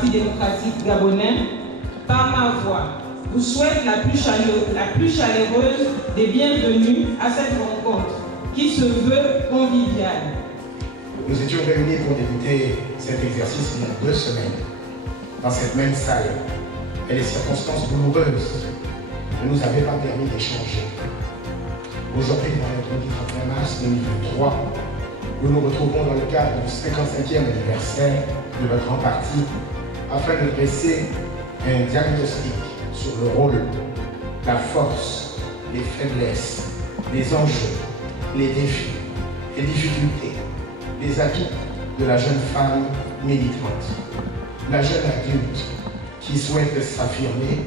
Parti démocratique gabonais, par ma voix, vous souhaite la plus chaleureuse des bienvenues à cette rencontre qui se veut conviviale. Nous étions réunis pour débuter cet exercice il y a 2 semaines, dans cette même salle, et les circonstances douloureuses ne nous avaient pas permis d'échanger. Aujourd'hui, dans le 31 mars 2023, nous nous retrouvons dans le cadre du 55e anniversaire de notre grand parti afin de dresser un diagnostic sur le rôle, la force, les faiblesses, les enjeux, les défis, les difficultés, les atouts de la jeune femme militante, la jeune adulte qui souhaite s'affirmer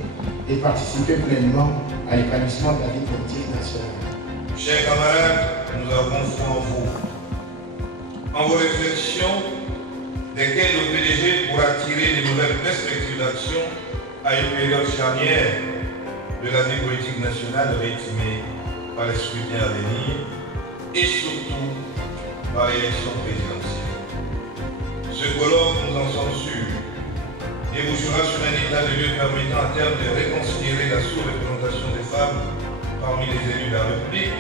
et participer pleinement à l'épanouissement de la vie politique nationale. Chers camarades, nous avons foi en vous, en vos réflexions, desquelles le PDG pourra tirer de nouvelles perspectives d'action à une période charnière de la vie politique nationale rythmée par les scrutins à venir et surtout par l'élection présidentielle. Ce colloque, nous en sommes sûrs, débouchera sur un état de lieu permettant à terme de réconsidérer la sous-représentation des femmes parmi les élus de la République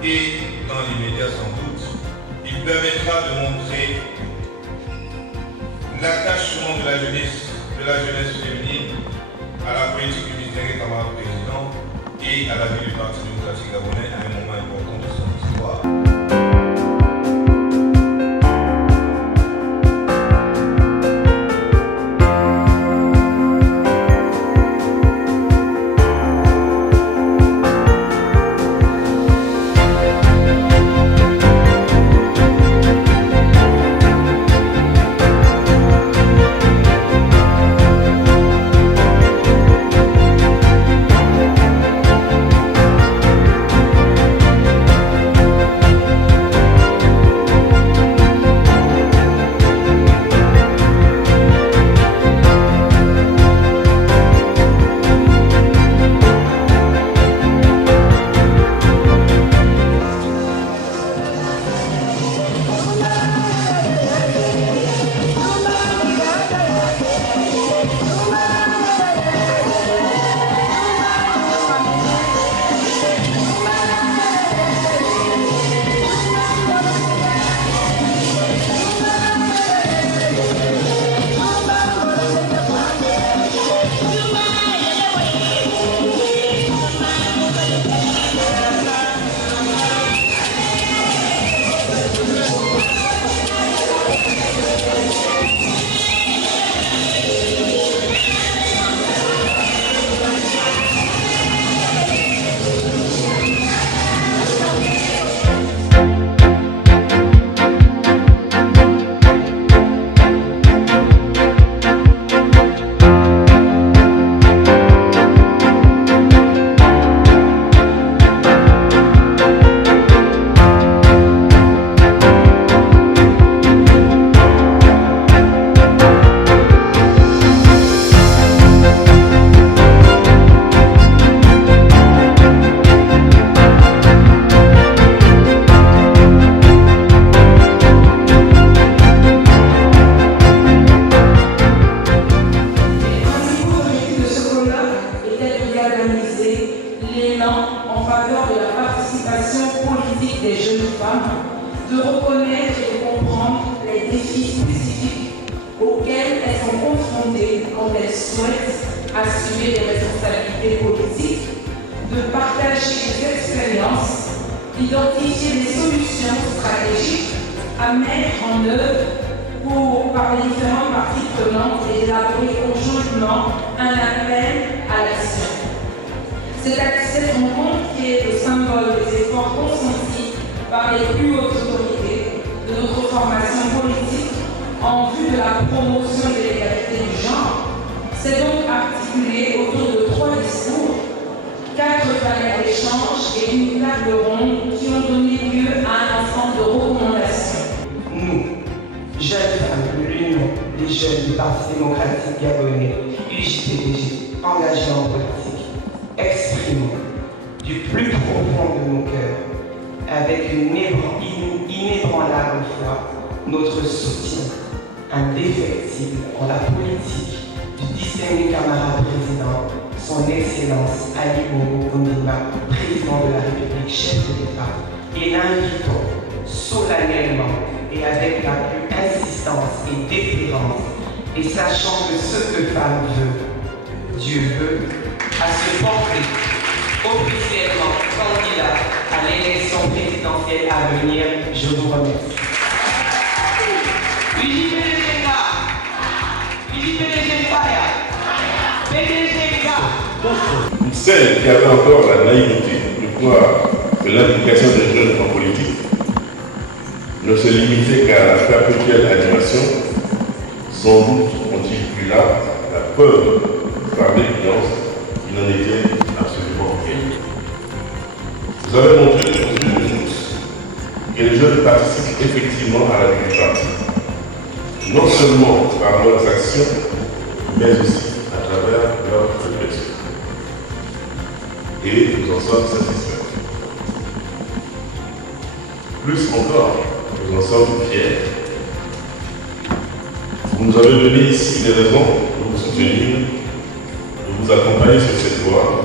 et, dans l'immédiat sans doute, il permettra de montrer l'attachement de la jeunesse féminine à la politique du distingué camarade président et à la vie du Parti démocratique gabonais à un moment important de son histoire. De reconnaître et de comprendre les défis spécifiques auxquels elles sont confrontées quand elles souhaitent assumer des responsabilités politiques, de partager des expériences, d'identifier des solutions stratégiques à mettre en œuvre par les différentes parties prenantes et d'élaborer conjointement un appel à l'action. Cette rencontre qui est le symbole des efforts consentis par les plus hautes autorités de notre formation politique en vue de la promotion de l'égalité du genre, s'est donc articulée autour de 3 discours, 4 panels d'échange et une table ronde qui ont donné lieu à un ensemble de recommandations. Nous, jeunes femmes de l'Union des jeunes du Parti démocratique gabonais, UJPDG, engagés en politique, exprimons du plus profond de nos cœurs, avec une inébranlable foi, notre soutien indéfectible en la politique du distingué camarade président, son Excellence Ali Bongo Ondimba, président de la République, chef de l'État, et l'invitons solennellement et avec la plus insistance et déférence, et sachant que ce que femme veut, Dieu veut, à se porter officiellement candidat à l'élection présidentielle à venir. Je vous remercie. Celle qui avait encore la naïveté de croire que l'implication des jeunes en politique ne se limitait qu'à la perpétuelle animation, sans doute ont-ils vu là la peur par l'évidence qui n'en était absolument rien. Vous avez montré aux yeux de tous que les jeunes participent effectivement à la vie du parti, non seulement par leurs actions, mais aussi à travers leurs réflexions. Et nous en sommes satisfaits. Plus encore, nous en sommes fiers. Vous nous avez donné ici des raisons de vous soutenir, de vous accompagner sur cette voie